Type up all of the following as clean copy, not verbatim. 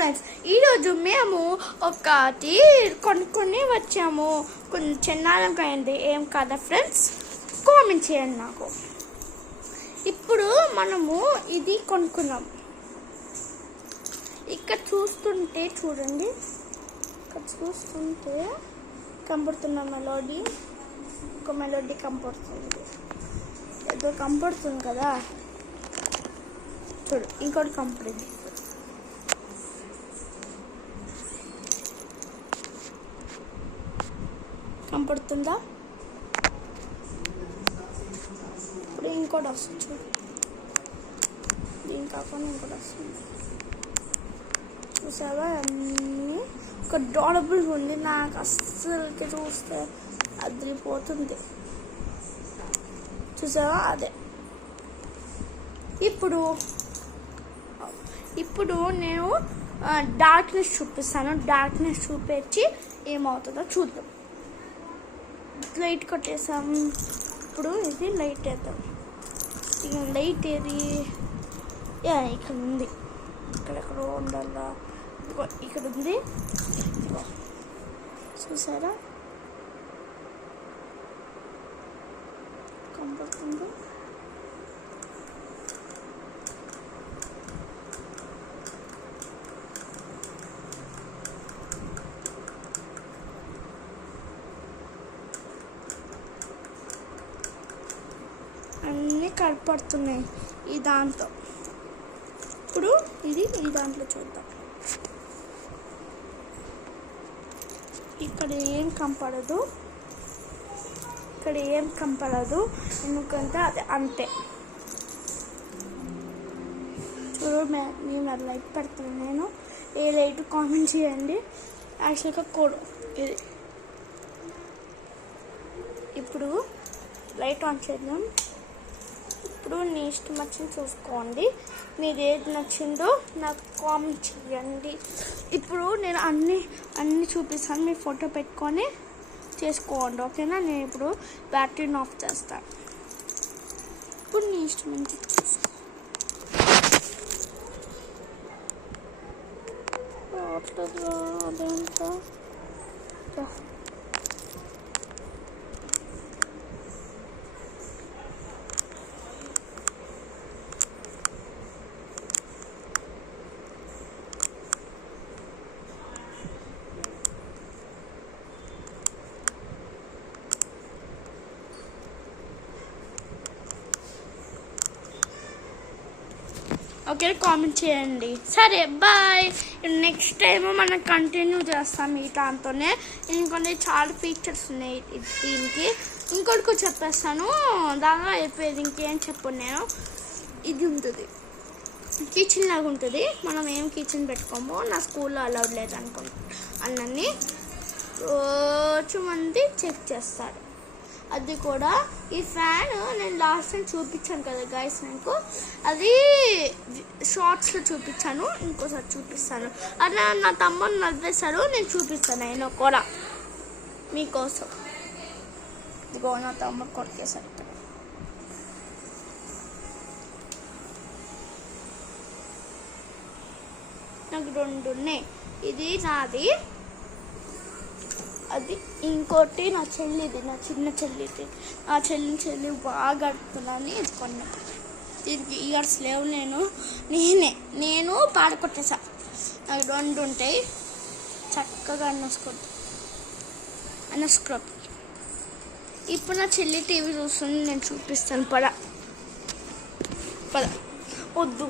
Friends, ఈరోజు మేము ఒకటి కొనుక్కొని వచ్చాము. కొంచెం చిన్నారంగా అయింది. ఏం కదా ఫ్రెండ్స్, కామెంట్ చేయండి నాకు. ఇప్పుడు మనము ఇది కొనుక్కున్నాం. ఇక్కడ చూస్తుంటే చూడండి, ఇక్కడ చూస్తుంటే కనపడుతున్న మెలోడీ, ఒక మెలోడీ కనపడుతుంది, ఏదో కనపడుతుంది కదా. చూడు, ఇంకోటి కనపడింది. కనపడుతుందా? ఇప్పుడు ఇంకోటి వస్తుంది చూడు, దీని కాకుండా ఇంకోటి వస్తుంది. చూసావా, అన్నీ ఒక అడారబుల్ ఉంది. నాకు అస్సలకి చూస్తే అదిరిపోతుంది. చూసావా, అదే. ఇప్పుడు నేను డార్క్నెస్ చూపిస్తాను. డార్క్నెస్ చూపించి ఏమవుతుందో చూద్దాం. లైట్ కొట్టేసాం. ఇప్పుడు ఇది లైట్ వేద్దాం. ఇక లైట్ ఏది? ఇక్కడ ఉంది. ఇక్కడెక్కడో ఉండాలా, ఇక్కడ ఉంది. చూసారా, కనపడుతుంది. అన్నీ కనపడుతున్నాయి ఈ దాంతో. ఇప్పుడు ఇది ఈ దాంట్లో చూద్దాం. ఇక్కడ ఏం కనపడదు, ఇక్కడ ఏం కనపడదు, ఎందుకంటే అది అంతే. చూడు, నేను లైట్ పెడతాను. నేను ఏ లైట్ కామెంట్ చేయండి. యాక్చువల్గా కోడ్ ఇది. ఇప్పుడు లైట్ ఆన్ చేద్దాం. ఇప్పుడు నీ ఇష్టం వచ్చింది చూసుకోండి. మీరు ఏది నచ్చిందో నాకు కామెంట్ చేయండి. ఇప్పుడు నేను అన్నీ చూపిస్తాను, మీరు ఫోటో పెట్టుకొని చేసుకోండి, ఓకేనా? నేను ఇప్పుడు బ్యాటరీని ఆఫ్ చేస్తాను. ఇప్పుడు నీ ఇష్టం ఏంటి చూసుకో. అదేంటో ఓకే, కామెంట్ చేయండి. సరే, బాయ్. నెక్స్ట్ టైం మనం కంటిన్యూ చేస్తాం ఈ దాంతోనే. ఇంకొన్ని చాలా ఫీచర్స్ ఉన్నాయి దీనికి. ఇంకోటికి చెప్పేస్తాను, దానిలో అయిపోయేది. ఇంకేం చెప్పు నేను. ఇది ఉంటుంది, కిచెన్ లాగా ఉంటుంది. మనం ఏం కిచెన్ పెట్టుకోమో, నా స్కూల్లో అలౌడ్ లేదు అనుకుంటా. అన్నీ రోజు మంది చెక్ చేస్తారు. అది కూడా ఈ ఫ్యాన్ నేను లాస్ట్ టైం చూపించాను కదా గైస్, మీకు అది షార్ట్స్లో చూపించాను. ఇంకోసారి చూపిస్తాను. అలా నా తమ్ముడు నవ్వేశారు, నేను చూపిస్తాను. అయినా కూడా మీకోసం ఇదిగో నా తమ్ముడు కొట్టేశారు. నాకు 2 ఉన్నాయి. ఇది నాది, అది ఇంకోటి నా చెల్లిది, నా చిన్న చెల్లిది. నా చెల్లి బాగా గడుపుతున్నాను. ఇది కొన్నా. దీనికి ఇయర్స్ లేవు. నేను పాడకొట్టేసా. నాకు 2 ఉంటాయి. చక్కగా అన్నస్క్రబ్. ఇప్పుడు నా చెల్లి టీవీ చూస్తుంది, నేను చూపిస్తాను. పద వద్దు.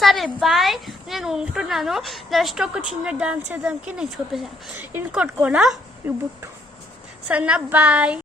సరే బాయ్, నేను ఉంటున్నాను. జస్ట్ ఒక చిన్న డాన్స్ చేయడానికి నేను చూపించాను. ఇంకోటి కూడా ఈ బుట్టు. సరే బాయ్.